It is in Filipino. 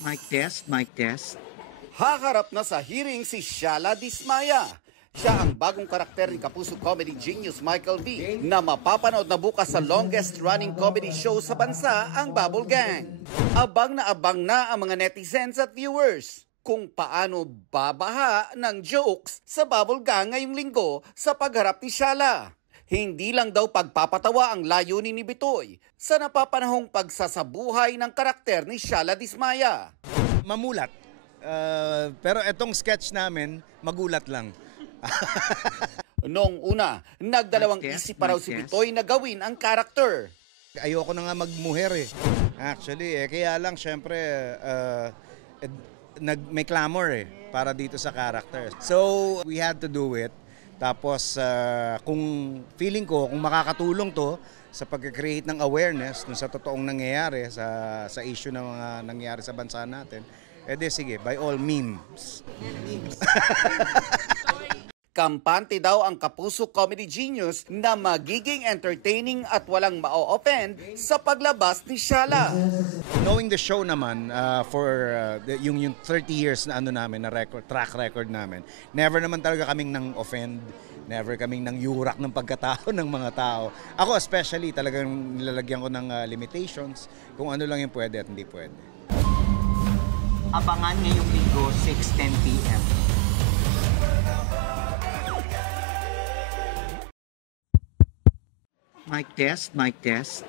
Mic test, mic test. Haharap na sa hearing si Shala Dismaya. Siya ang bagong karakter ni Kapuso comedy genius Michael V na mapapanood na bukas sa longest running comedy show sa bansa, ang Bubble Gang. Abang na ang mga netizens at viewers kung paano babaha ng jokes sa Bubble Gang ngayong linggo sa pagharap ni Shala. Hindi lang daw pagpapatawa ang layunin ni Bitoy sa napapanahong pagsasabuhay ng karakter ni Shala Dismaya. Mamulat. Pero itong sketch namin, magulat lang. Noong una, nagdalawang isip pa raw si Bitoy na gawin ang karakter. Ayoko na nga magmuher eh. Actually, kaya lang syempre may clamor eh para dito sa character. So, we had to do it. Tapos, kung feeling ko, kung makakatulong to sa pag-create ng awareness dun sa totoong nangyayari sa issue ng mga nangyayari sa bansa natin, edi sige, by all means. Kampante daw ang Kapuso comedy genius na magiging entertaining at walang ma-offend sa paglabas ni Shala. Knowing the show naman, for yung 30 years na ano namin, na track record namin, never naman talaga kaming nang offend, never kaming nang yurak ng pagkatao ng mga tao. Ako especially, talagang nilalagyan ko ng limitations kung ano lang yung pwede at hindi pwede. Abangan ngayong linggo, 6:10 p.m. Mic test, mic test.